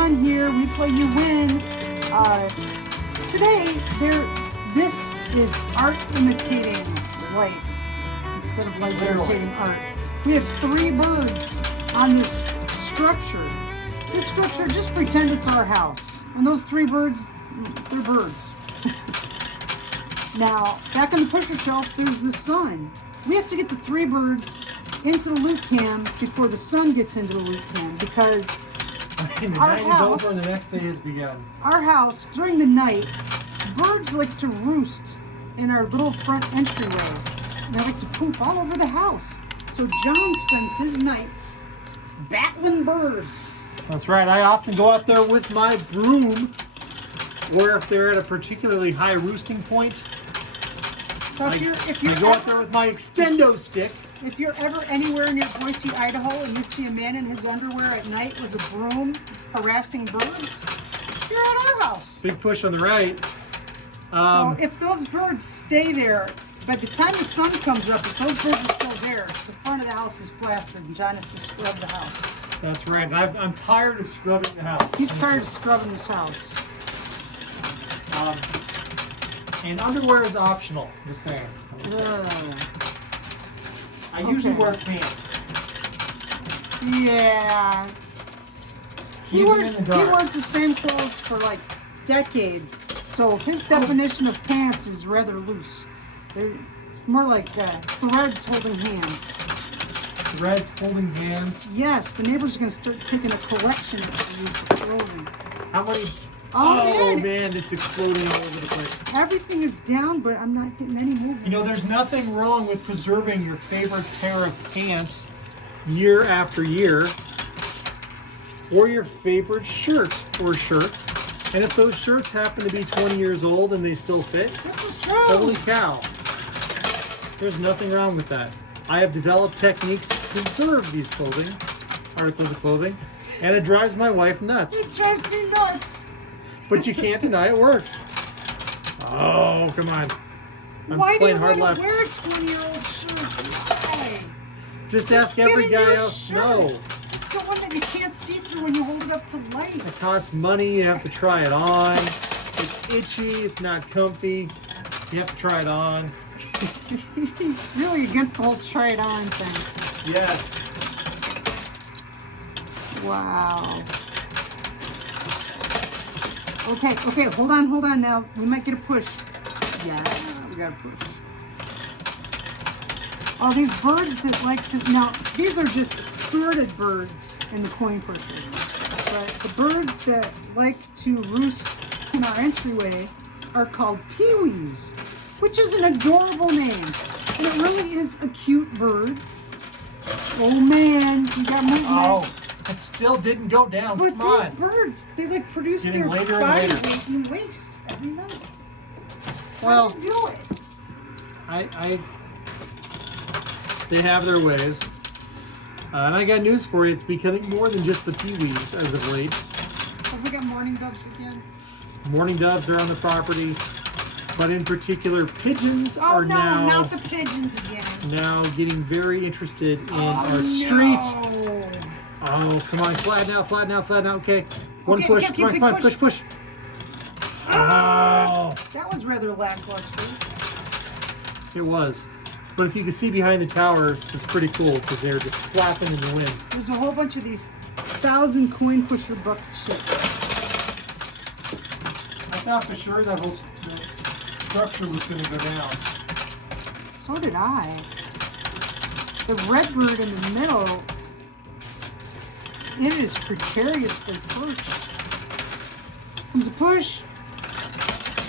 on here. We play you win. Today, this is art imitating life instead of life imitating art. We have 3 birds on this structure. This structure, just pretend it's our house. And those 3 birds, they're birds. Now, back on the pusher shelf, there's the sun. We have to get the 3 birds into the loot can before the sun gets into the loot can, because the night is over and the next day has begun. Our house, during the night, birds like to roost in our little front entryway. And they like to poop all over the house. So John spends his nights battling birds. That's right. I often go out there with my broom, or if they're at a particularly high roosting point, So if you're I go out there with my extendo stick. If you're ever anywhere near Boise, Idaho, and you see a man in his underwear at night with a broom harassing birds, you're at our house. Big push on the right. So if those birds stay there, by the time the sun comes up, if those birds are still there, the front of the house is plastered and John has to scrub the house. That's right. And I'm tired of scrubbing the house. He's tired of scrubbing his house. And underwear is optional, just saying. I usually wear pants. Yeah. He wears the same clothes for like decades, so his definition of pants is rather loose. It's more like threads holding hands. Threads holding hands? Yes, the neighbors are going to start taking a collection of you for clothing. How many? Oh man, it's exploding all over the place. Everything is down, but I'm not getting any movement. You know, there's nothing wrong with preserving your favorite pair of pants year after year, or your favorite shirt or shirts. And if those shirts happen to be 20 years old and they still fit, This is true. holy cow. There's nothing wrong with that. I have developed techniques to preserve these articles of clothing, and it drives my wife nuts. It drives me nuts. But you can't deny it works. Oh, come on. Why do you playing hard want left. to wear a 20-year-old shirt? Why? Just ask every guy else. No. Just get one that you can't see through when you hold it up to light. It costs money. You have to try it on. It's itchy. It's not comfy. You have to try it on. Really against the whole try it on thing. Yes. Wow. Okay, hold on now. We might get a push. Yeah, we got a push. Oh, these birds that like to, now, these are just assorted birds in the coin pushers. But the birds that like to roost in our entryway are called peewees, which is an adorable name. And it really is a cute bird. Oh man, you got movement. Oh, it still didn't go down. But Come on. these birds, they like produce Getting their later and body later. weight in waste every night. Well, How do you do it? They have their ways. And I got news for you. It's becoming more than just the peewees as of late. Have we got mourning doves again? Mourning doves are on the property, but in particular, pigeons Oh are no, now not the pigeons again. getting very interested in our street. No. Oh, come on, flatten out. Okay, one Okay, push. okay, Come on, big come on, push. Oh, That was rather lackluster. it was. But if you can see behind the tower, it's pretty cool because they're just flapping in the wind. There's a whole bunch of these 1,000 coin pusher bucket ships. I thought for sure that whole structure was going to go down. So did I. The red bird in the middle, it is precariously perched. Comes a push.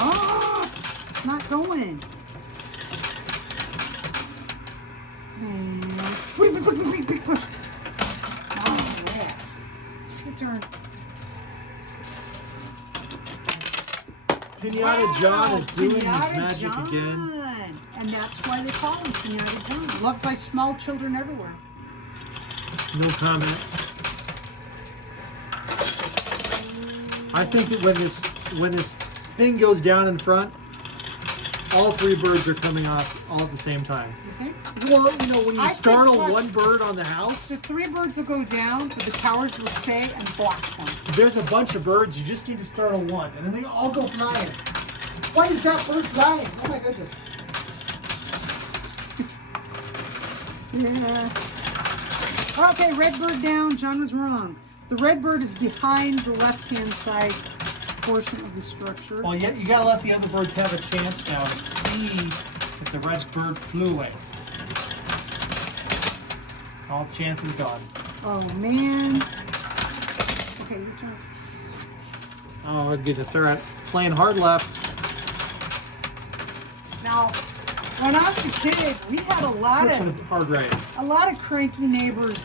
Oh, it's not going. Big push. Oh, yes. Your turn. Pinata John is doing his Pinata magic John. again. And that's why they call him Pinata John. Loved by small children everywhere. No comment. I think that when this thing goes down in front, all 3 birds are coming off all at the same time. You think? Well, you know, when you I startle think what- one bird on the house, The 3 birds will go down, but the towers will stay and block them. there's a bunch of birds, you just need to start on one, and then they all go flying. Why is that bird flying? Oh my goodness. Yeah. Okay, red bird down. John was wrong. The red bird is behind the left-hand side portion of the structure. Well, you gotta let the other birds have a chance now to see if the red bird flew away. All the chance is gone. Oh man. Okay, your turn. Oh my goodness, all right. Playing hard left. Now, when I was a kid, we had a lot Hard right. of cranky neighbors.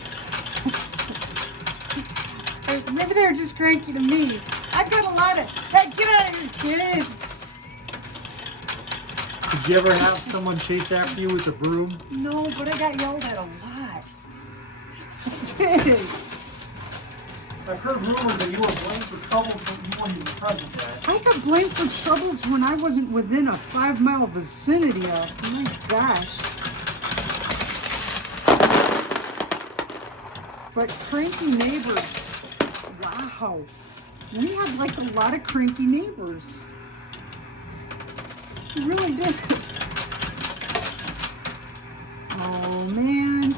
Maybe they were just cranky to me. I got a lot of, hey, get out of here, kid. Did you ever have someone chase after you with a broom? No, but I got yelled at a lot. Dang. I've heard rumors that you were blamed for troubles that you weren't even present at. I got blamed for troubles when I wasn't within a 5-mile vicinity of. My gosh. But cranky neighbors. Wow. We had like a lot of cranky neighbors. We really did. Oh man.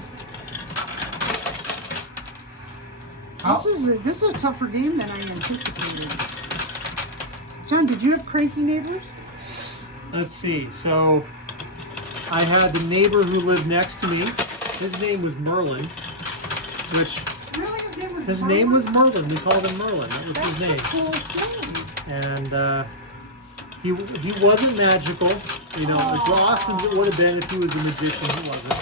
This is a tougher game than I anticipated. John, did you have cranky neighbors? Let's see. So I had the neighbor who lived next to me. His name was Merlin, which Really, his name was Merlin. We called him Merlin. That was That's his name. the coolest name. And he wasn't magical. You know, as awesome as it would have been if he was a magician. He wasn't.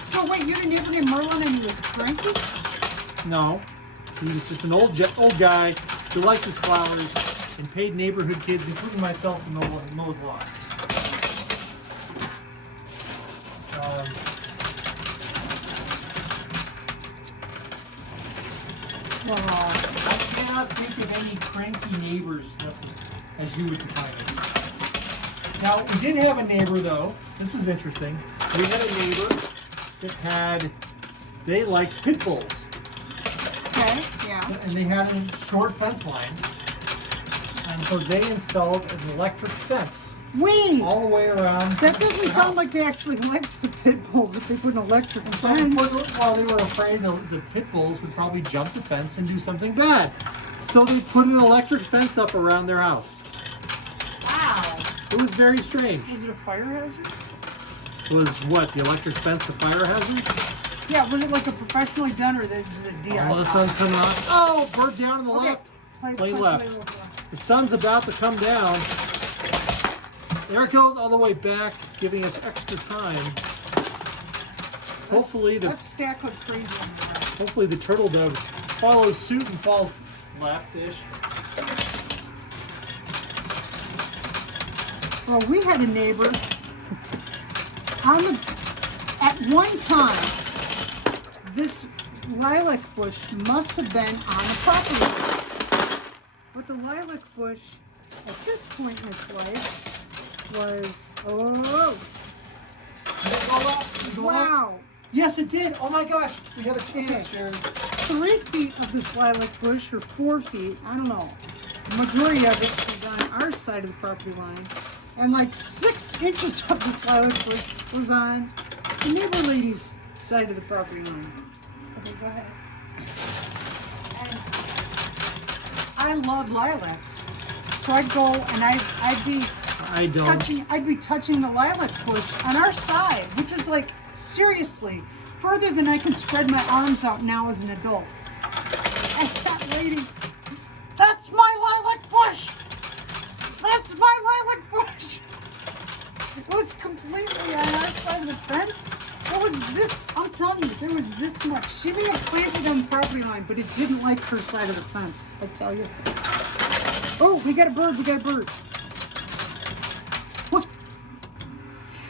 So wait, you had a neighbor named Merlin and he was cranky? No, he was just an old guy who liked his flowers and paid neighborhood kids, including myself, to mow his lawn. Wow. I cannot think of any cranky neighbors as you would define it. Now, we did have a neighbor, though. This was interesting. We had a neighbor that they liked pit bulls. Okay, yeah. And they had a short fence line. And so they installed an electric fence Wait, all the way around. that doesn't sound like they actually liked the pit bulls if they put an electric fence. Well, they were afraid the pit bulls would probably jump the fence and do something bad. So they put an electric fence up around their house. Wow. It was very strange. Was it a fire hazard? Was what, the electric fence a fire hazard? Yeah, was it like a professionally done or was it a DIY? Oh, the sun's coming on. Oh, bird down on the Okay. left. Play left. The sun's about to come down. There it goes all the way back, giving us extra time. Hopefully Let's stack like crazy on the back. hopefully the turtle dove follows suit and falls left-ish. Well, we had a neighbor at one time. This lilac bush must have been on the property line. But the lilac bush at this point in its life was, Did it go up? Did it go up? wow. Yes, it did. Oh my gosh, we have a chance, Sharon. 3 feet of this lilac bush, or 4 feet, I don't know. The majority of it was on our side of the property line. And like 6 inches of this lilac bush was on the neighbor lady's side of the property line. Okay, go ahead. And I love lilacs. So I'd go and I'd be touching the lilac bush on our side, which is like, seriously, further than I can spread my arms out now as an adult. And that lady, that's my lilac bush! That's my lilac bush! It was completely on our side of the fence. There was this, I'm telling you, there was this much. She may have planted on the property line, but it didn't like her side of the fence, I tell you. Oh, we got a bird, What?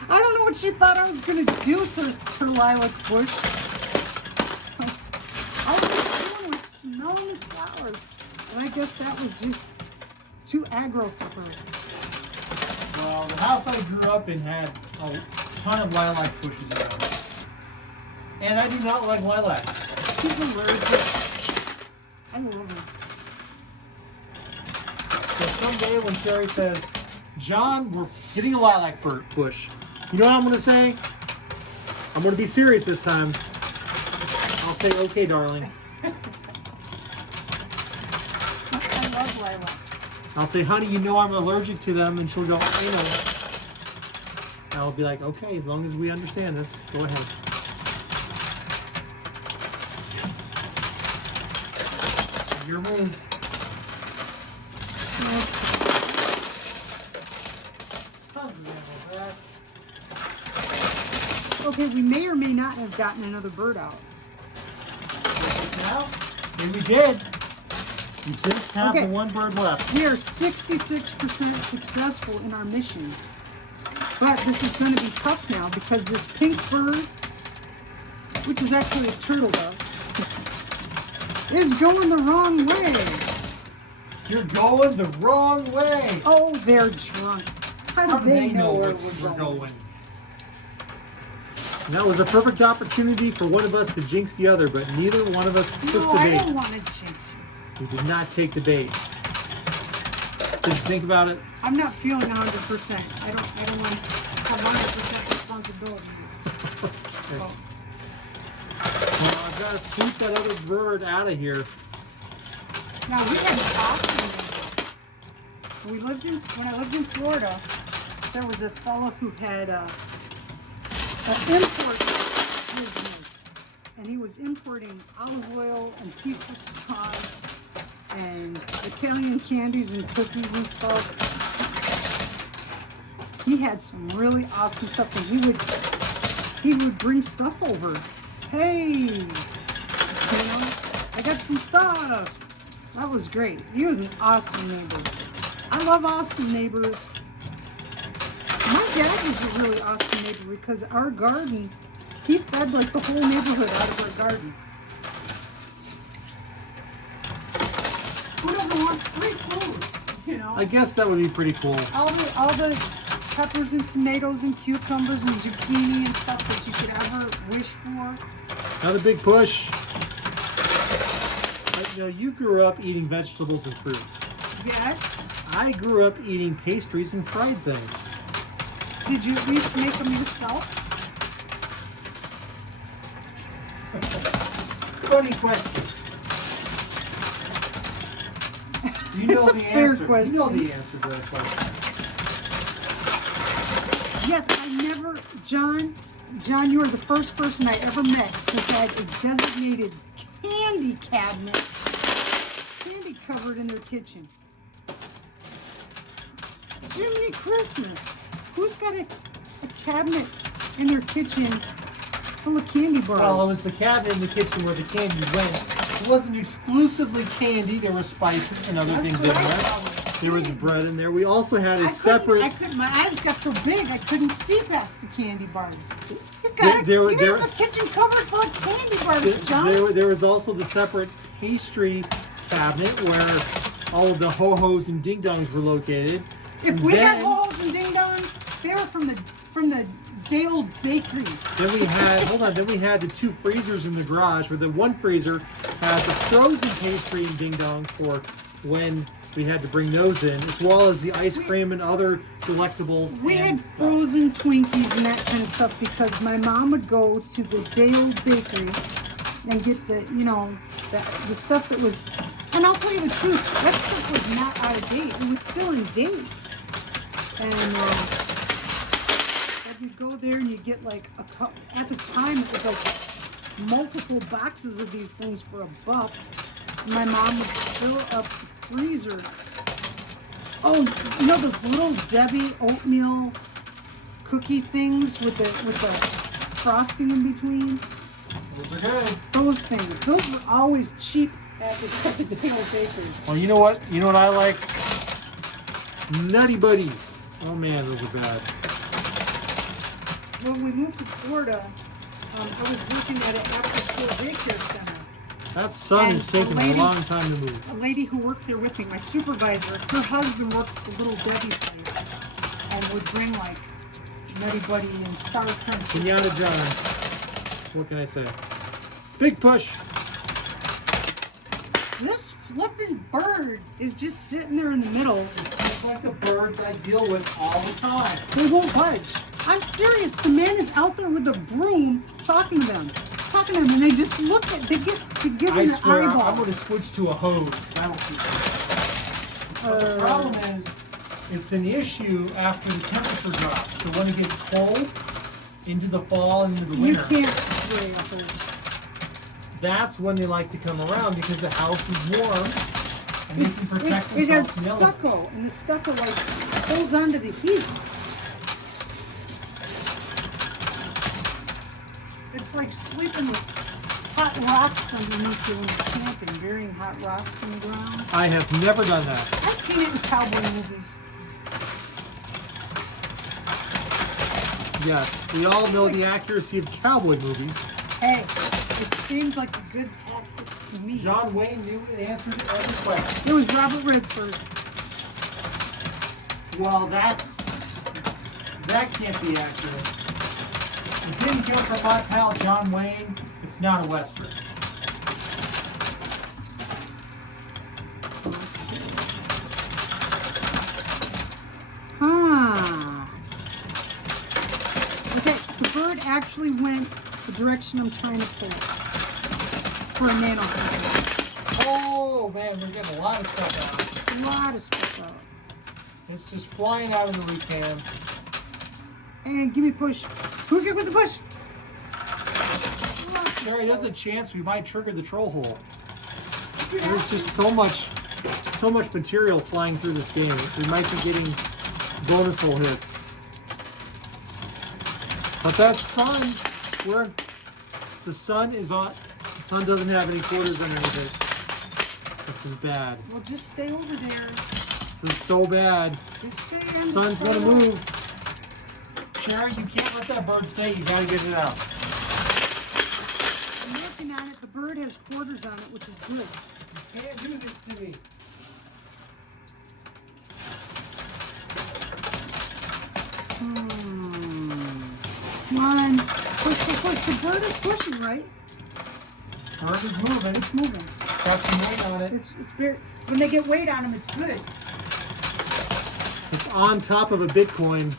I don't know what she thought I was going to do to her lilac bush. All I was doing was smelling the flowers. And I guess that was just too aggro for her. Well, the house I grew up in had a ton of lilac bushes around it. And I do not like lilacs. She's allergic. I love her. someday when Sherry says, John, we're getting a lilac bush, you know what I'm going to say? I'm going to be serious this time. I'll say, okay, darling. I love lilac. I'll say, honey, you know I'm allergic to them. And she'll go, you know. I'll be like, okay, as long as we understand this, go ahead. Your move. Okay, we may or may not have gotten another bird out. Now, maybe we did. We just have Okay. the one bird left. We are 66% successful in our mission. But this is going to be tough now because this pink bird, which is actually a turtle dove, is going the wrong way. You're going the wrong way. Oh, they're drunk. How do they know where we're going? And that was a perfect opportunity for one of us to jinx the other, but neither one of us took No, the I bait. don't want to jinx you. We did not take the bait. Did you think about it? I'm not feeling 100%. I don't want to have 100% responsibility. Well, I've got to sweep that other bird out of here. Now we had an awesome neighbor. When I lived in Florida, there was a fellow who had an import business, and he was importing olive oil and pizza sauce and Italian candies and cookies and stuff. He had some really awesome stuff, and he would bring stuff over. Hey, I got some stuff. That was great. He was an awesome neighbor. I love awesome neighbors. My dad was a really awesome neighbor because our garden, he fed like the whole neighborhood out of our garden. Who doesn't want free food? You know, I guess that would be pretty cool. all the peppers and tomatoes and cucumbers and zucchini and stuff that you could ever wish for. Another big push. But, you grew up eating vegetables and fruit. Yes. I grew up eating pastries and fried things. Did you at least make them yourself? Funny question. You know It's a the fair answer. question. You know the answer to that question. Yes, I never, John, you were the first person I ever met who had a designated candy cabinet, candy covered in their kitchen. Jiminy Christmas. Who's got a cabinet in their kitchen full of candy bars? Well, it was the cabinet in the kitchen where the candy went. It wasn't exclusively candy. There were spices and other things in there. There was bread in there. We also had a separate... My eyes got so big I couldn't see past the candy bars. You got a kitchen covered full of candy bars, John. There was also the separate pastry cabinet where all of the ho-hos and ding-dongs were located. If we had ho-hos and ding-dongs, they were from the day old bakery. Then we had the two freezers in the garage, where the one freezer has the frozen pastry and ding-dongs for when we had to bring those in, as well as the ice cream and other delectables. We had frozen Twinkies and that kind of stuff because my mom would go to the day old bakery and get the stuff that was, and I'll tell you the truth, that stuff was not out of date. It was still in date. And you'd go there and you'd get like a cup. At the time, it was like multiple boxes of these things for $1. My mom would fill up the freezer. Oh, you know those little Debbie oatmeal cookie things with the frosting in between? Those are good. Those things. Those were always cheap at the day old bakery. Well, you know what? You know what I like? Nutty Buddies. Oh man, those are bad. When we moved to Florida, I was working at an after-school daycare center. That sun And is taking a long time to move. A lady who worked there with me, my supervisor, her husband worked at the Little Debbie place and would bring like Nutty Buddy and Star Crunch. Pinata John. What can I say? Big push. This flipping bird is just sitting there in the middle. It's just like the birds I deal with all the time. They won't budge. I'm serious. The man is out there with a broom talking to them, and they just look at. They get to give I him the swear, eyeball. I'm going to switch to a hose. That'll keep it. But the problem is, it's an issue after the temperature drops. So when it gets cold, into the fall and into the You winter, can't spray a hose. that's when they like to come around because the house is warm and they can protect It has themselves from the elements. stucco, and the stucco like holds on to the heat. It's like sleeping with hot rocks underneath you when you're camping, burying hot rocks in the ground. I have never done that. I've seen it in cowboy movies. Yes, we all know the accuracy of cowboy movies. Hey, it seems like a good tactic to me. John Wayne knew the answer to every question. It was Robert Redford. Well, that can't be accurate. It didn't come from my pal John Wayne. It's not a Western. Okay, the bird actually went the direction I'm trying to pull for a nanosecond. Oh man, we're getting a lot of stuff out. A lot of stuff out. It's just flying out of the recam. And give me a push. Who gives a push? Sherry, there's a chance we might trigger the troll hole. There's just so much material flying through this game. We might be getting bonus hole hits. But that sun, the sun is on. The sun doesn't have any quarters underneath it. This is bad. Well, just stay over there. This is so bad. Just stay The in sun's the gonna corner. move. Sharon, you can't let that bird stay. You gotta get it out. I'm looking at it. The bird has quarters on it, which is good. You can't do this to me. Come on. Push, push, push. The bird is pushing, right? Bird is moving. It's moving. Got some weight on it. It's very, when they get weight on them, it's good. It's on top of a Bitcoin.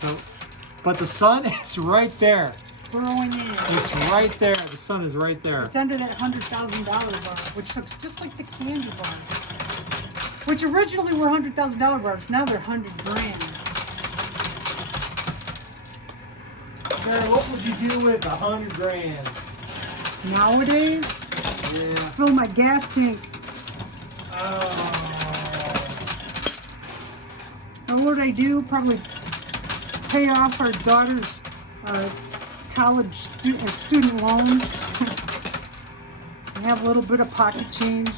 So, but the sun is right there. Burrowing in. It's right there. The sun is right there. It's under that $100,000 bar, which looks just like the candy bar. Which originally were $100,000 bars. Now they're 100 grand. Sharon, what would you do with 100 grand? Nowadays, Yeah. fill my gas tank. Oh. And what would I do? Probably pay off our daughter's college student loans. And have a little bit of pocket change.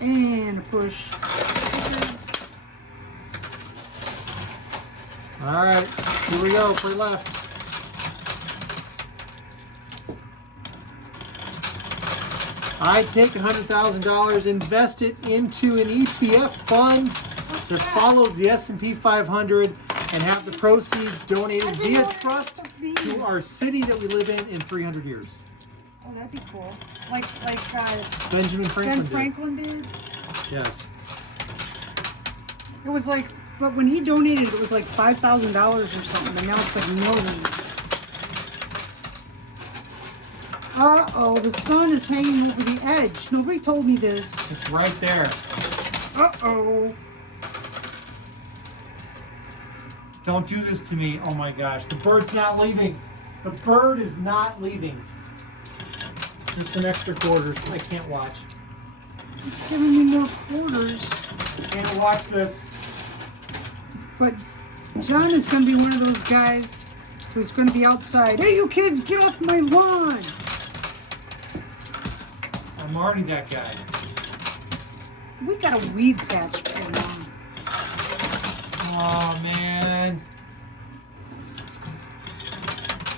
And a push. All right, here we go. Play left. I take $100,000, invest it into an ETF fund that follows the S&P 500, and have the proceeds donated via trust to our city that we live in 300 years. Oh, that'd be cool. Like Benjamin Franklin Ben did. Franklin did. Yes. It was like, but when he donated, it was like $5,000 or something, and now it's like millions. Uh-oh, the sun is hanging over the edge. Nobody told me this. It's right there. Uh-oh. Don't do this to me. Oh my gosh. The bird's not leaving. The bird is not leaving. There's some extra quarters. I can't watch. It's giving me more quarters. Can't watch this. But John is going to be one of those guys who's going to be outside. Hey, you kids, get off my lawn. I'm already that guy. We got a weed patch for now. Oh man.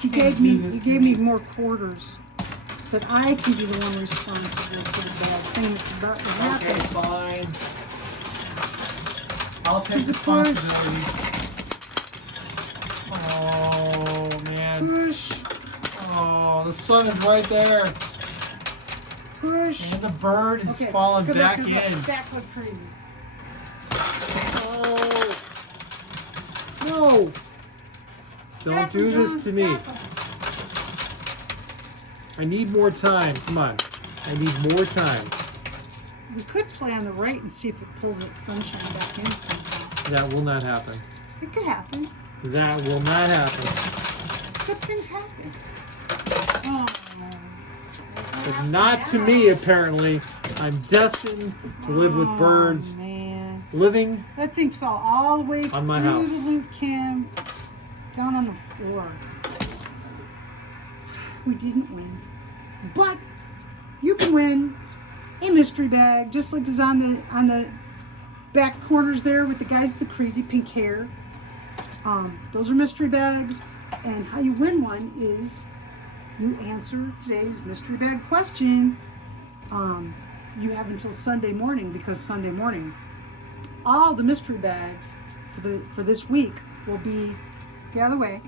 He gave me more quarters. Said I can be the one responsible for the bad thing that's about to happen. Okay, fine. I'll take He's a push. responsibility. Oh man. Push. Oh, the sun is right there. Push. And the bird is Okay, falling good back luck, in. good luck. Stack like crazy. Oh. No. Don't Stack do them, this John, to me. stack them. I need more time. Come on. I need more time. We could play on the right and see if it pulls its sunshine back in somehow. That will not happen. It could happen. That will not happen. Good things happen. Oh. But not to me, apparently. I'm destined to live with birds. Oh, man. Living That thing fell all the way On my through house. the loot cam, down on the floor. We didn't win. But you can win a mystery bag, just like is on the back corners there with the guys with the crazy pink hair. Those are mystery bags, and how you win one is you answer today's mystery bag question. You have until Sunday morning, because Sunday morning all the mystery bags for this week will be, get out of the way,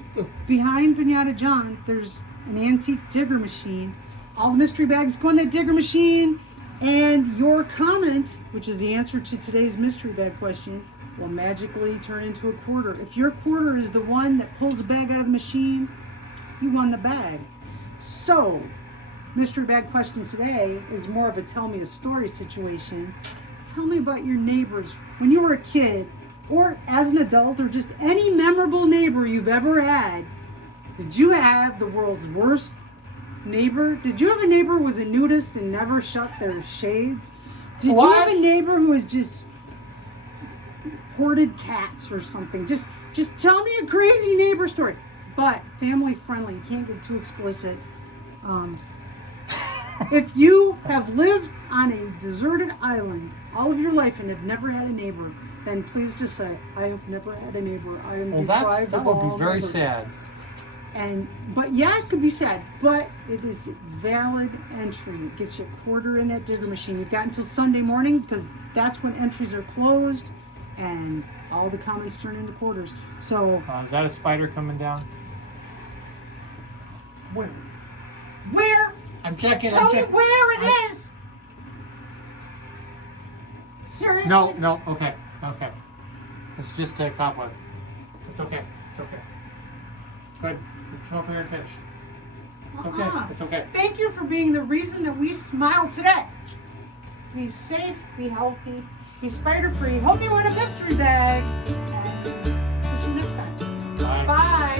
behind Pinata John. There's an antique digger machine. All the mystery bags go in that digger machine, and your comment, which is the answer to today's mystery bag question, will magically turn into a quarter. If your quarter is the one that pulls the bag out of the machine, you won the bag. So, mystery bag question today is more of a tell me a story situation. Tell me about your neighbors when you were a kid, or as an adult, or just any memorable neighbor you've ever had. Did you have the world's worst neighbor? Did you have a neighbor who was a nudist and never shut their shades? Did you have a neighbor who was just hoarded cats or something? Just tell me a crazy neighbor story, but family friendly. You can't get too explicit. If you have lived on a deserted island all of your life and have never had a neighbor, then please just say, I have never had a neighbor. I am deprived that of would all be very neighbors." sad. But yeah, it could be sad, but it is valid entry. It gets you a quarter in that digger machine. You've got until Sunday morning, because that's when entries are closed and all the comments turn into quarters. So Is that a spider coming down? where? I'm checking. Tell me where it is. Seriously? No. Okay. It's just a cobweb. It's okay. Good. Come up here and finish. It's okay. It's okay. Thank you for being the reason that we smile today. Be safe, be healthy, be spider free. Hope you win a mystery bag. And see you next time. Bye. Bye.